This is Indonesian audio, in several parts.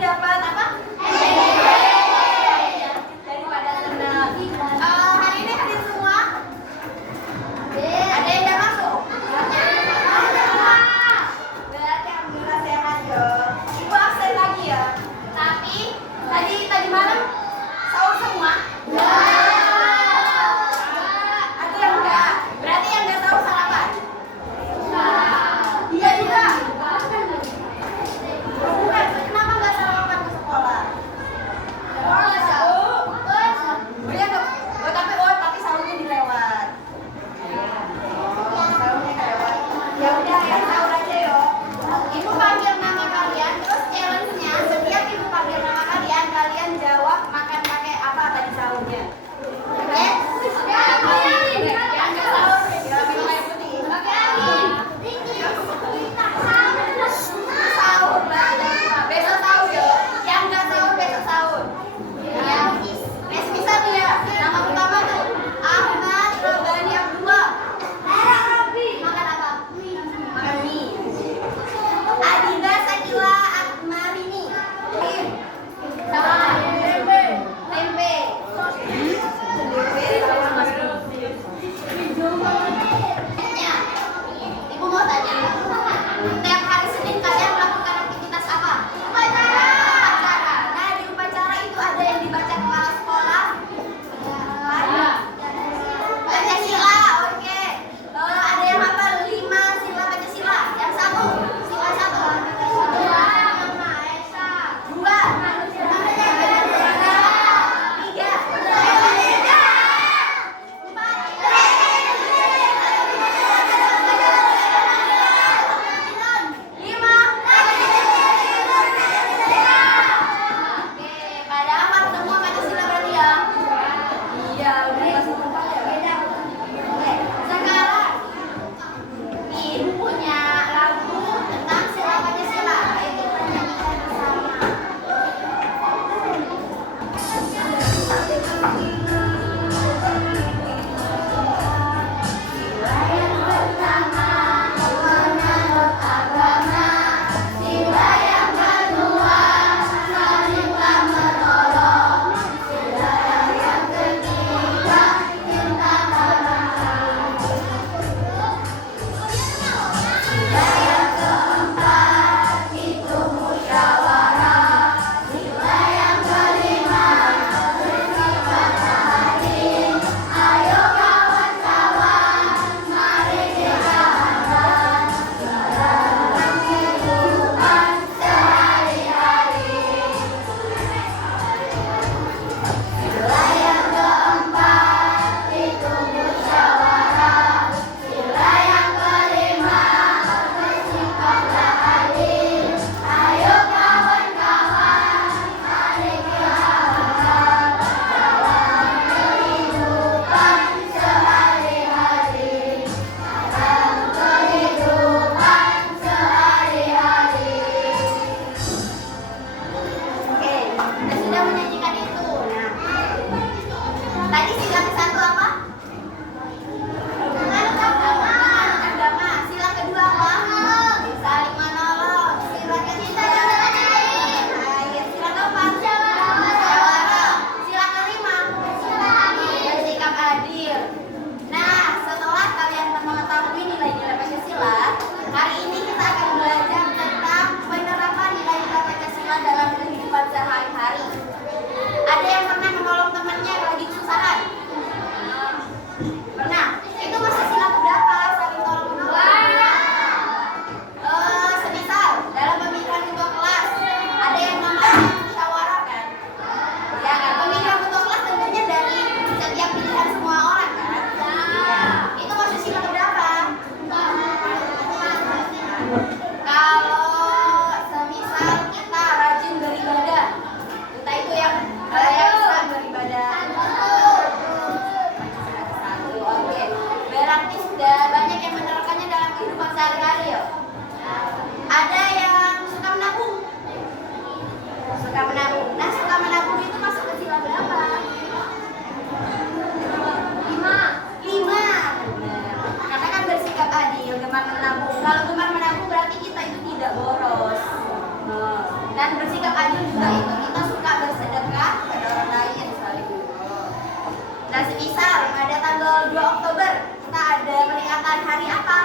dapat apa? Daripada tenang. Hari ini hadir semua? Ada yang nggak masuk? Berarti alhamdulillah sehat ya. Ibu absen lagi ya. Tapi tadi malam sahur semua? Ada yang enggak? Berarti yang enggak sahur sarapan? Iya juga. Bukan, kenapa enggak sarapan ke sekolah? Dan bersikap adil juga itu kita suka bersedekah pada orang lain saling. Dan semisal pada tanggal 2 Oktober kita ada peringatan hari apa?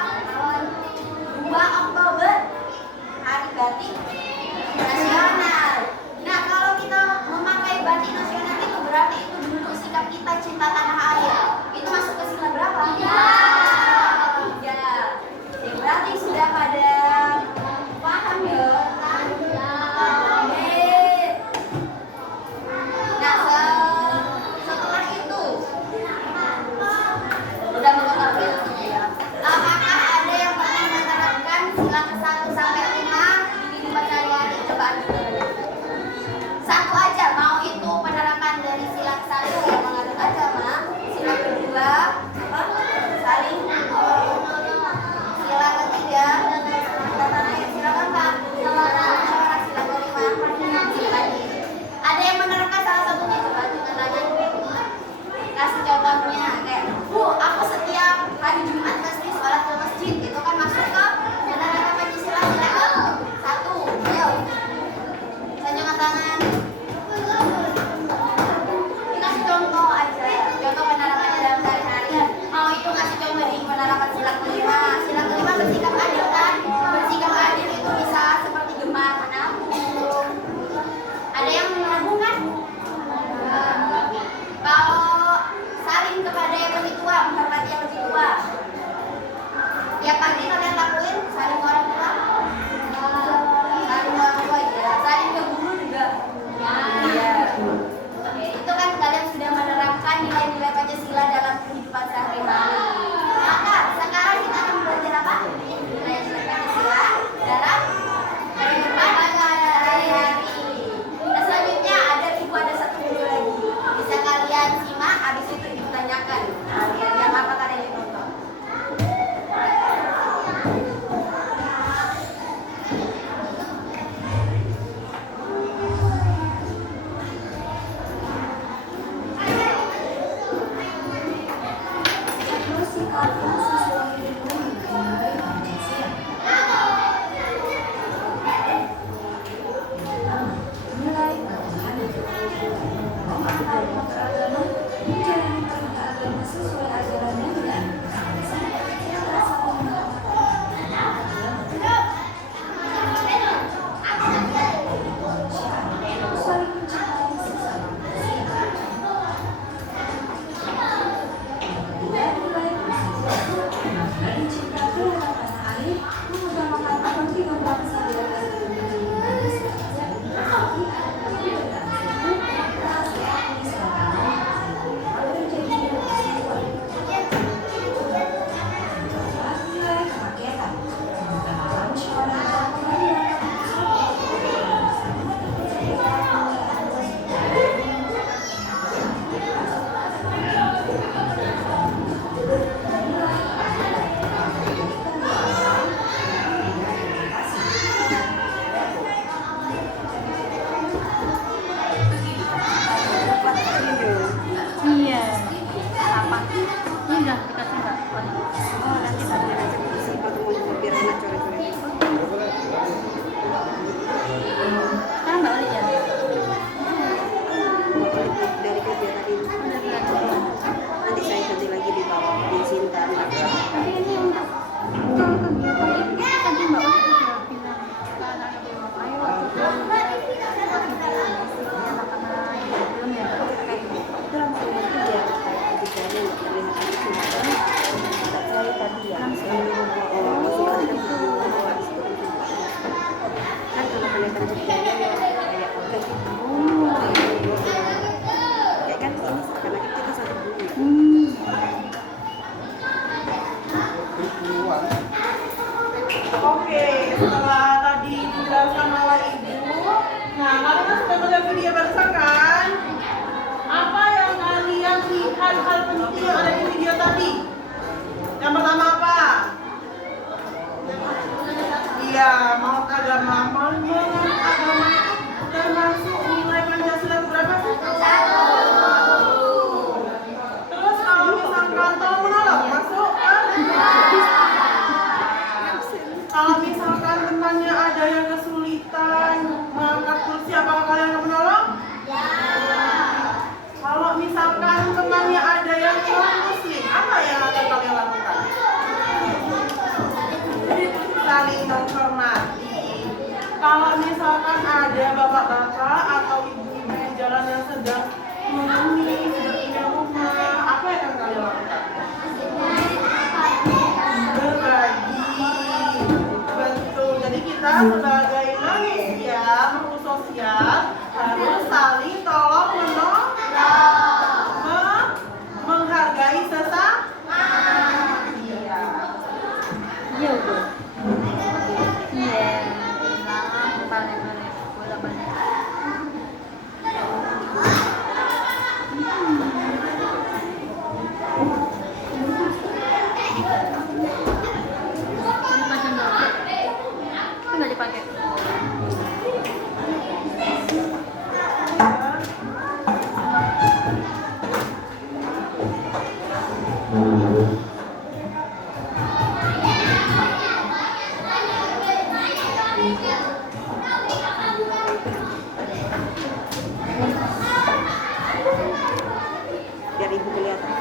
2 Oktober hari batik nasional. Nah, kalau kita memakai batik nasional itu berarti itu bentuk sikap kita cinta tanah air. Itu masuk ke sila berapa? Ya. Berarti sudah pada paham ya? Nah, setelah itu udah mengotor filmnya ya. Apakah ada yang pernah menerapkan sila ke-1 sampai 5 di kehidupan sehari-hari? Coba satu aja, mau itu penerapan dari sila ke-1 yang menganut agama, sila kedua apa? Saling sila ketiga sila keempat musyawarah, sila kelima sila ini. Ada yang menerapkan salah satunya? Coba dengan tanya, kasih contohnya kayak Bu, aku setiap hari Jumat pasti sholat ke masjid, itu kan masuk ke menerapkan Pancasila sila ke-1. Ayo saya jangan tangan, dikasih contoh aja, contoh penerapannya dalam sehari-hari. Mau itu kasih contoh di penerapan sila kelima. Sila kelima bersikap adil kan? Bersikap adil itu bisa seperti gemar menabung. Ada yang menabung kan? Kalau saling kepada yang lebih tua, menghormati yang lebih tua. Tiap pagi kalian lakuin saling ke orang tua? Saling ke orang tua ya. Saling ke guru juga? Iya. Oke, itu kan kalian sudah menerapkan nilai-nilai Pancasila dalam kehidupan sehari-hari. Maka sekarang kita akan belajar apa? Nilai-nilai Pancasila dalam kehidupan sehari-hari. Nah, selanjutnya ada satu video lagi. Bisa kalian simak, habis itu ditanyakan. Yang apa kalian ditonton? Oke, setelah tadi dijelaskan oleh Ibu, nah kalian sudah melihat video barusan kan? Apa yang kalian lihat hal penting yang ada di video tadi? Yang pertama apa? Iya, maut agama. Maut agama itu termasuk nilai Pancasila berapa sih? 1. Terus kalau misalkan tolong menolong masuk kan? Kalau misalkan temannya ada yang kesulitan, maka sebagai manusia makhluk sosial harus saling tolong menolong, menghargai sesama. Iya. Iya, Bu. Iya. Balik-balik. Bolak-balik. Ini macam berapa? Kan nggak dipakai. Biar ibu kelihatan.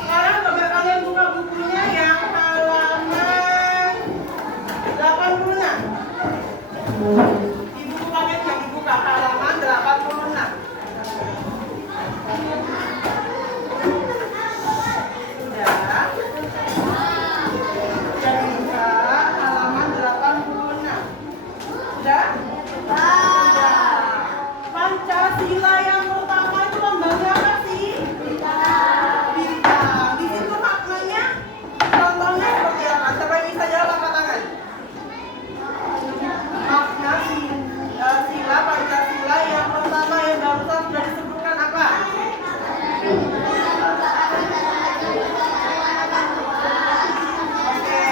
Sekarang coba kalian buka bukunya yang halaman 86. Di buku paket yang dibuka halaman 86. Sudah. Jadi buka halaman 86. Sudah? Pancasila yang pertama itu lambangnya apa sih? Bintang. Di situ maknanya, contohnya seperti apa? Siapa yang bisa jawab angkat tangan? Makna sila Pancasila yang pertama yang barusan sudah disebutkan apa? Oke,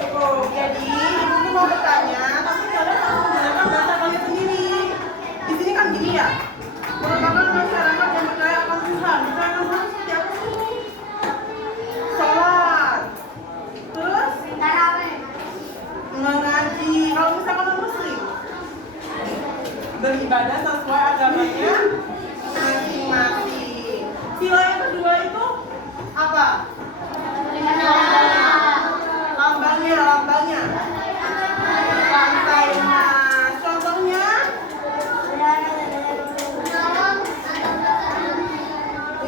cukup. Jadi ibu mau bertanya, tapi kalian harus menggunakan bahasa kalian sendiri. Di sini kan gini ya, merupakan masyarakat yang percaya akan Tuhan. Percaya akan Tuhan seperti apa sih? Sholat, terus mengaji. Kalau misalkan non muslim, beribadah sesuai agamanya masing-masing. Sila yang kedua itu apa? Lambangnya pantainya. Contohnya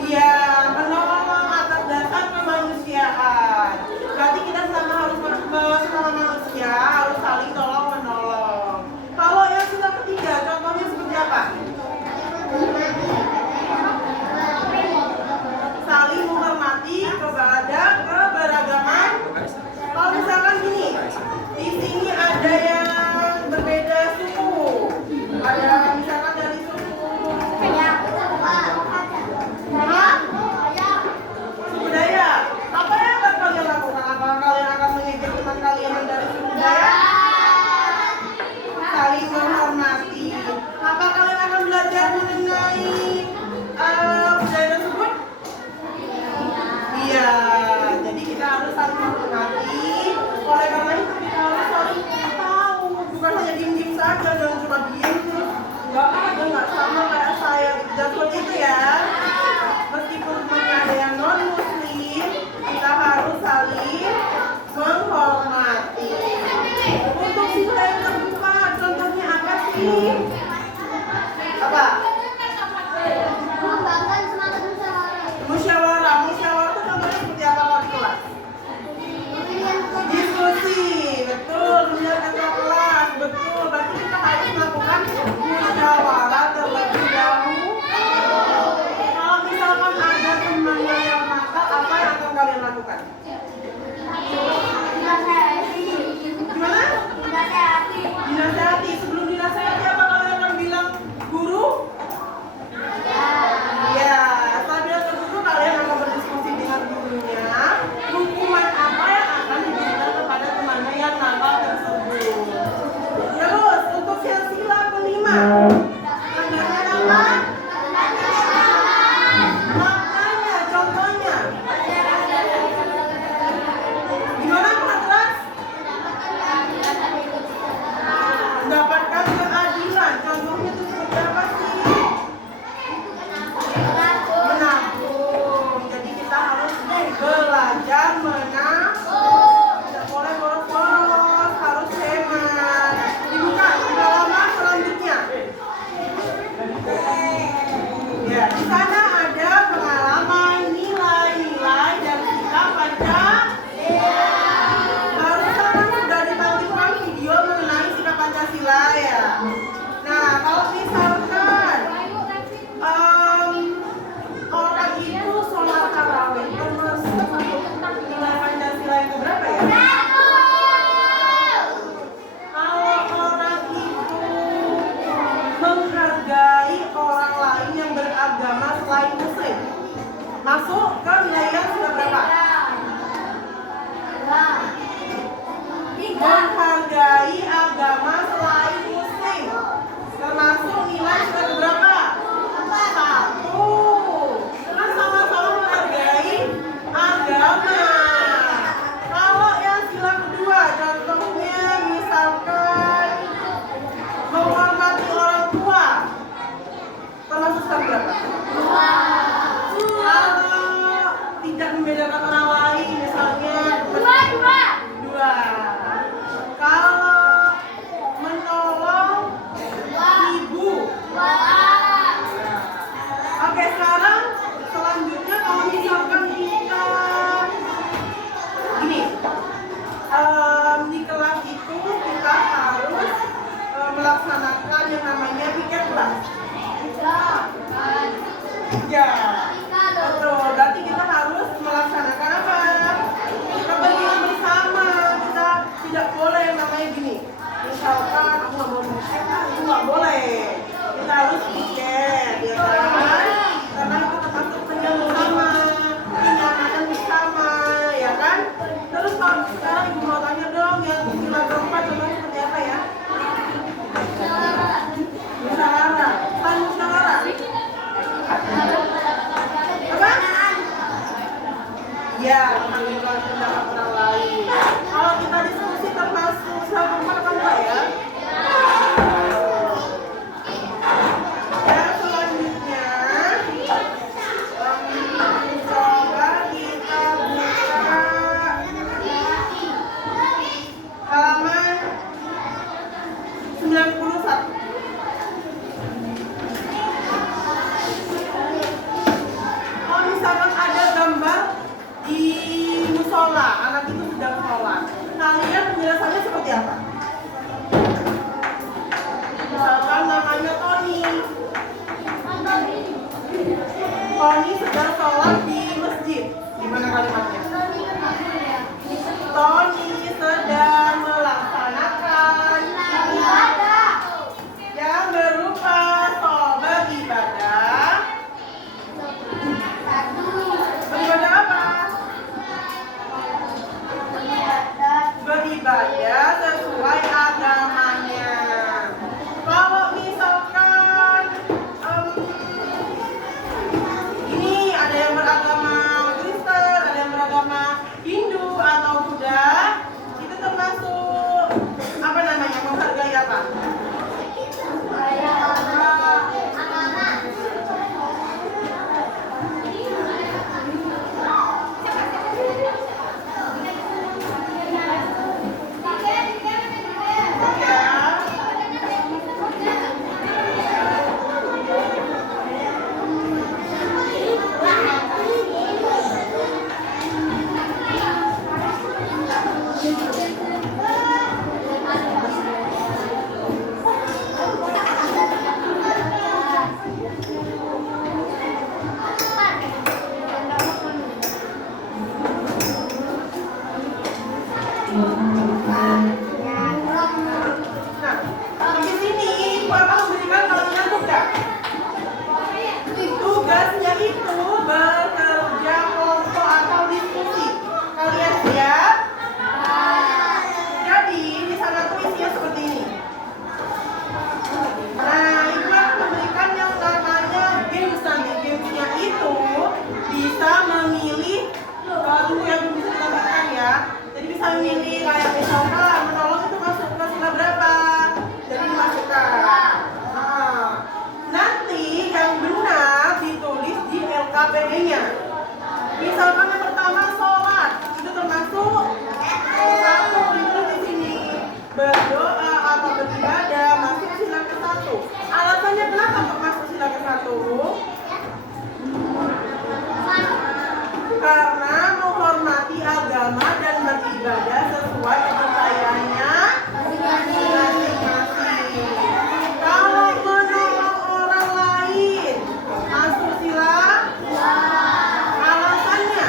iya, menolong atas dasar kemanusiaan. Berarti kita sama manusia harus saling tolong menolong. Kalau yang sila ketiga, contohnya seperti apa? Saling menghormati kepada keberagaman. Kalau misalkan gini, di sini ada yang berbeda suku, ada misalkan dari suku suku Daya. Apa yang akan kalian lakukan? Apakah kalian akan mengejek teman kalian yang dari suku Daya? Saling menghormati. Apa kalian akan belajar mengenai budaya tersebut? Iya, jadi kita harus saling menghormati. Oleh karena itu kita harus saling tahu, bukan hanya diem-diem saja, jangan cuma diem terus nggak ada, nggak sama kayak saya. Dan seperti itu ya. Meskipun temannya ada yang non muslim, kita harus saling menghormati. Untuk sila yang keempat, contohnya apa sih? Apa? Musyawarah itu contohnya seperti apa kalau di kelas? Diskusi, betul. Menjalankan kelas, betul. Berarti kita harus melakukan musyawarah terlebih dahulu. Kalau misalkan ada temannya yang nakal, apa yang akan kalian lakukan? Gimana? Dinasehati. Sebelum dinasehati apa kalian di kelas itu kita harus melaksanakan yang namanya piket kelas. Ya, betul. Berarti kita harus melaksanakan apa? Kepentingan bersama. Kita tidak boleh yang namanya gini. Misalkan aku nggak mau piket, itu nggak boleh. Kita harus piket, ya kan? Karena itu termasuk kepentingan bersama, kenyamanan bersama, ya kan? Terus kalau sekarang ibu mau tanya dong, yang sila keempat contohnya seperti apa ya? Musyawarah. Saling musyawarah. Apa? Ya, mendengar pendapat orang lain. Kalau kita diskusi termasuk sila keempat apa enggak ya? Dan selanjutnya, coba kita buka halaman 91. Kalau misalkan ada gambar di musola, anak itu sedang sholat, kalian penjelasannya seperti apa? Misalkan namanya Tony. Tony sedang sholat di masjid. Gimana kalimatnya? Tony sedang melaksanakan ibadah yang berupa beribadah. Beribadah apa? Beribadah sesuai agamanya. Kalau misalkan ini ada yang beragama Kristen, ada yang beragama Hindu atau Buddha, itu termasuk apa namanya? Menghargai apa? Nah, di sini Bapak memberikan kalian tugas. Tugasnya itu bekerja kelompok atau diskusi. Kalian siap? Jadi di sana tuh isinya seperti ini. Nah, ibu akan memberikan yang namanya games nanti. Gamesnya itu bisa memilih tunggu yang belum bisa ditambahkan ya. Jadi bisa memilih kayak misalkan menolong itu masuk ke sila berapa. Jadi dimasukkan. Nah, nanti yang benar ditulis di LKPD-nya. Misalkan yang pertama sholat, itu termasuk satu ditulis di sini. Berdoa atau beribadah masuk sila ke-1. Alasannya kenapa kok masuk sila ke-1? Karena menghormati agama dan beribadah sesuai kepercayaannya masing-masing. Kalau menolong orang lain masuk sila, alasannya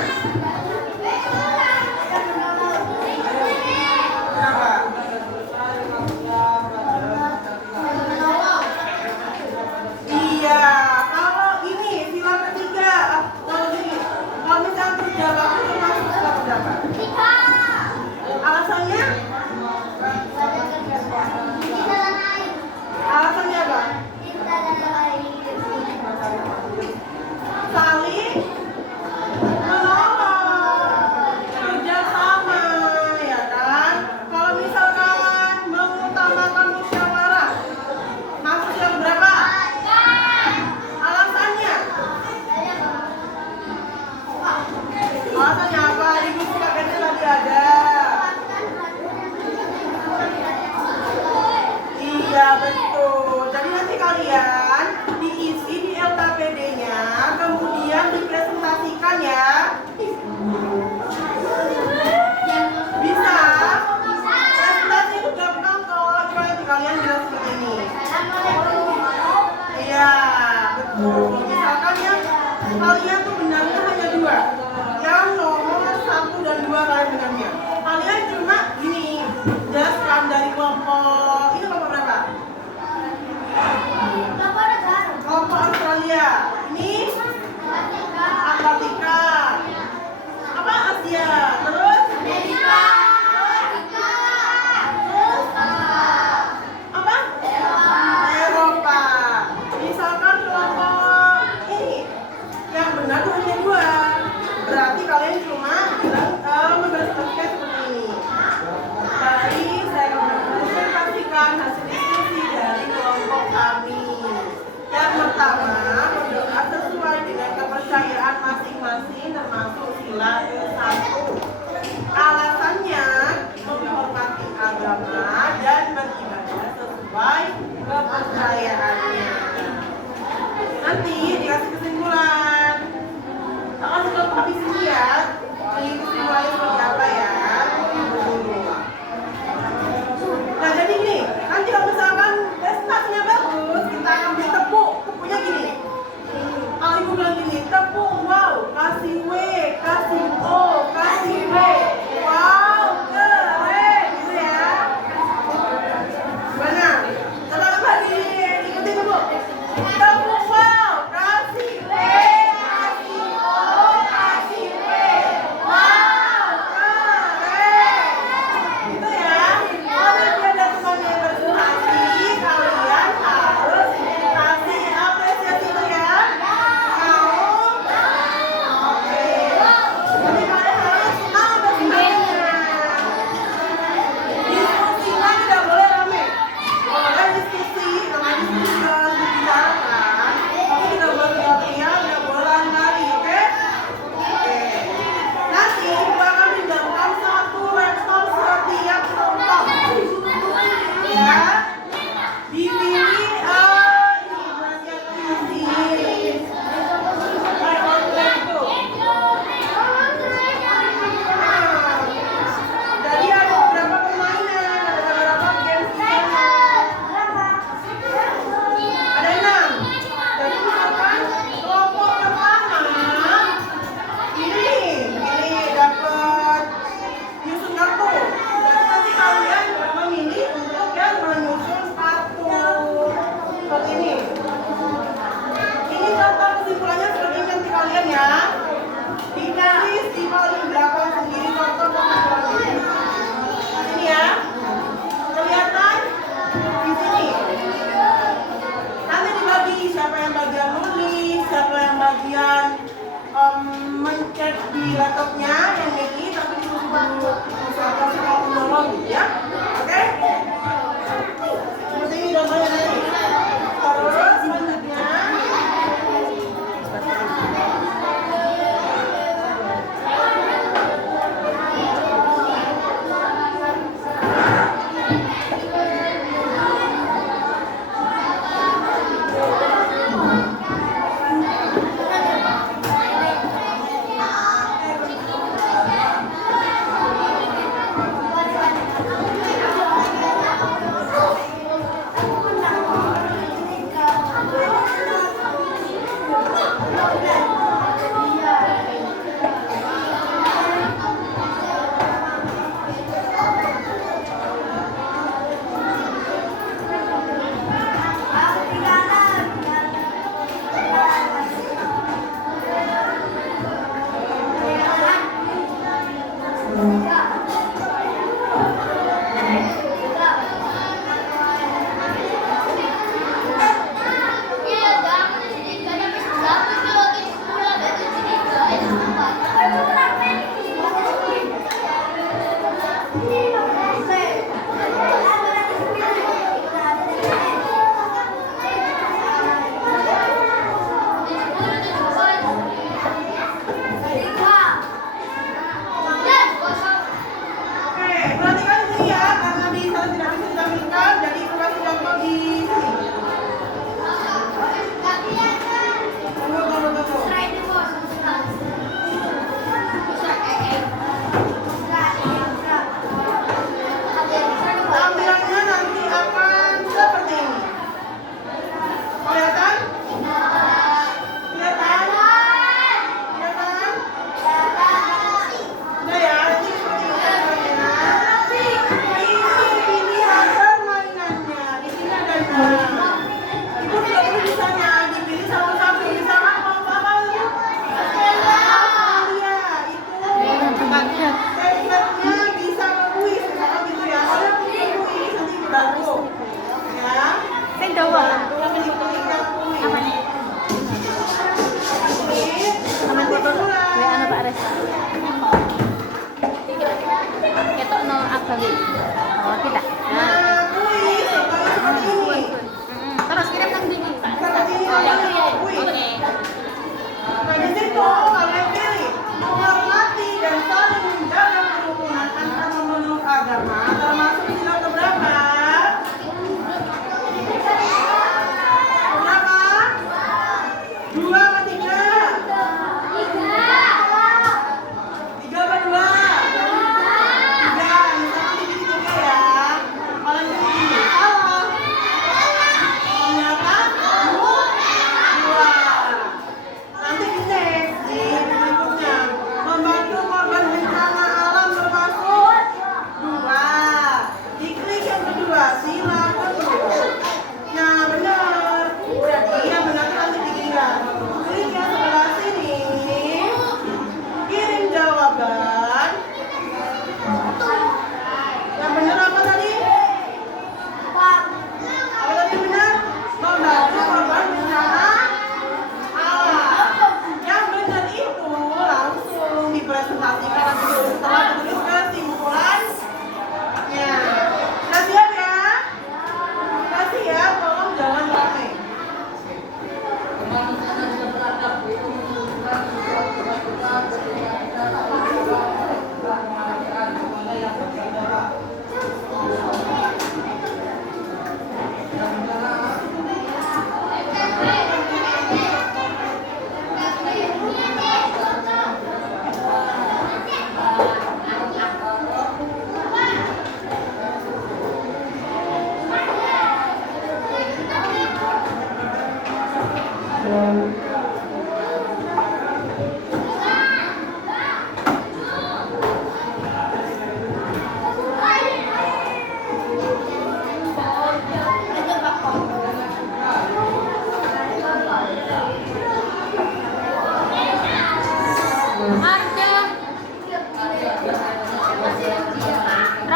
nanti dikasih kesimpulan. Nah, kasih contoh habis ini ya. Ini kesimpulannya seperti apa ya? Nah, jadi gini, nanti kalau misalkan prestasinya bagus, kita akan beli tepuk. Tepuknya gini. Kalau ibu bilang gini, tepuk wow, kasih W, kasih O, kasih W. Wow, keren, gitu ya. Gimana? Coba lagi, ikutin dulu. Tepuk wow, kasih W, kasih O, kasih W. Wow, keren. Gitu ya. Kalau dia ada teman yang berprestasi, kalian harus kasih apresiasi itu ya. Mau? Oke. Jadi kalian harus semangat semangatnya. Diskusinya tidak boleh rame. Boleh diskusi, karena diskusi harus dibicarakan. Tapi tidak boleh teriak-teriak, tidak boleh lari-lari, oke? Oke. Nanti ibu akan pinjamkan satu laptop setiap kelompok. Ya. Dipilih ini berarti jadi ada beberapa permainan, ada beberapa games di sana. Ada 6. Jadi misalkan kelompok pertama ini dapat nyusun kartu. Dan nanti kalian memilih untuk yang menyusun kartu seperti ini. Ini contoh kesimpulannya seperti ini nanti kalian ya. Ditulis di paling belakang sendiri contoh kesimpulannya. Ini ya. Kelihatan di sini. Nanti dibagi siapa yang bagian nulis, siapa yang bagian mencet di laptopnya yang ini, tapi ditulis dulu. Siapa sih kalau menolong gitu ya. Oke? Seperti ini contohnya nanti. Terus selanjutnya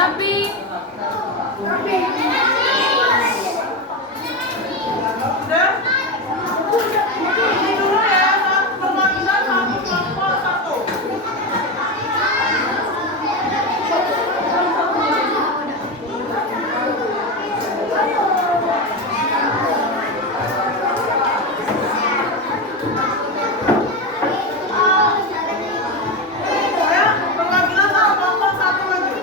Tapi Udah? Ini dulu ya, perwakilan satu kelompok satu. Ya, perwakilan satu kelompok satu lagi.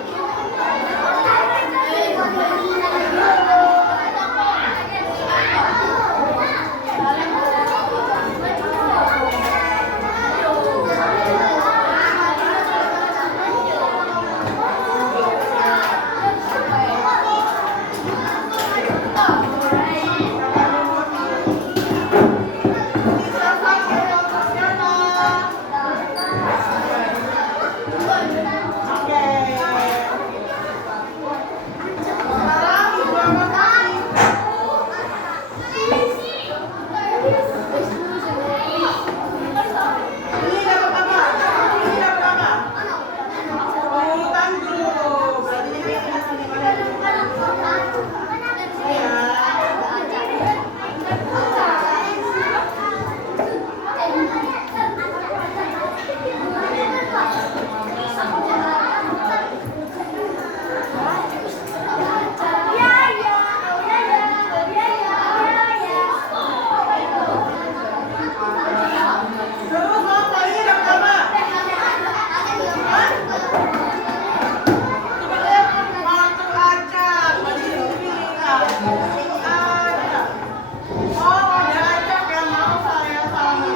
Bisa satu kelompok siapa? Oke. Sekarang ibu akan kasih. Ini dapat apa? Ini dapat apa? Urutan grup. Berarti ini sini mana? Ya. Terus kelompok ini dapat apa? Kartu acak. Berdiri sini kan. Acak. Oh, ada acak yang mau saya sama.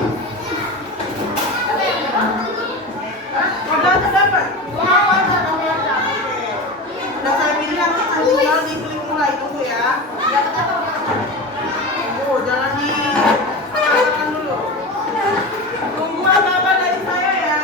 Udah dapat? Mau acak kamu acak. Oke. Udah saya pilih nanti tinggal diklik mulai dulu ya. Oh, jangan dikatakan dulu. Tunggu apa dari saya ya.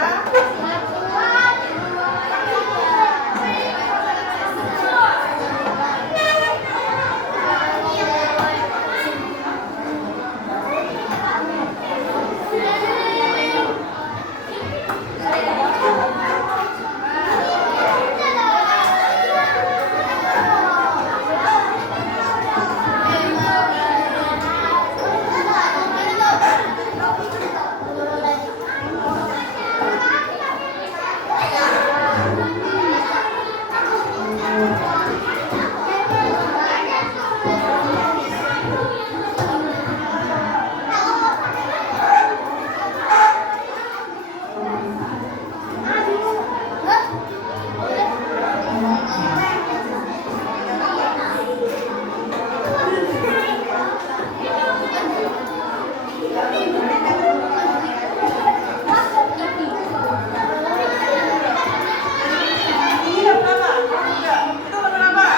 Ini dapat apa? Enggak. Itu dapat apa?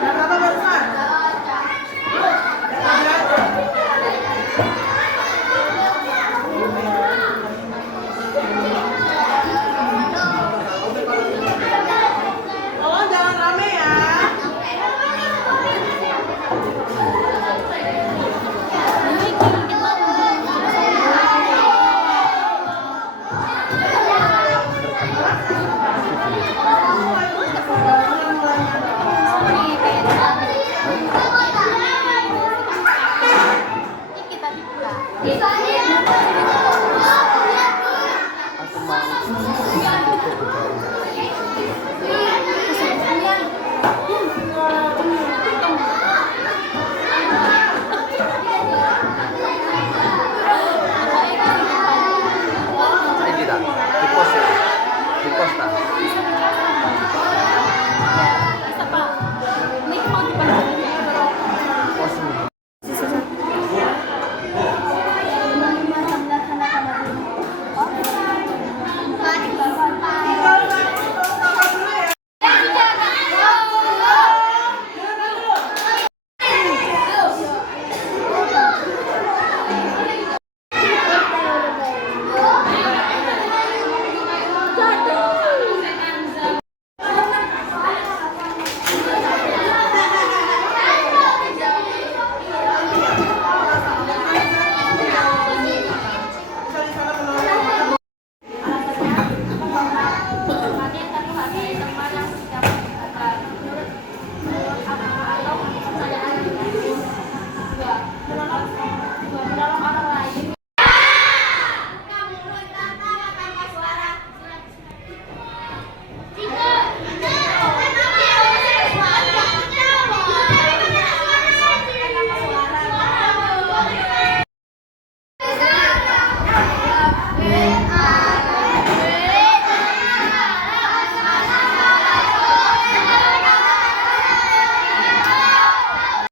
Dapat apa barusan? Dapat acak. Oh, jangan rame ya. Kita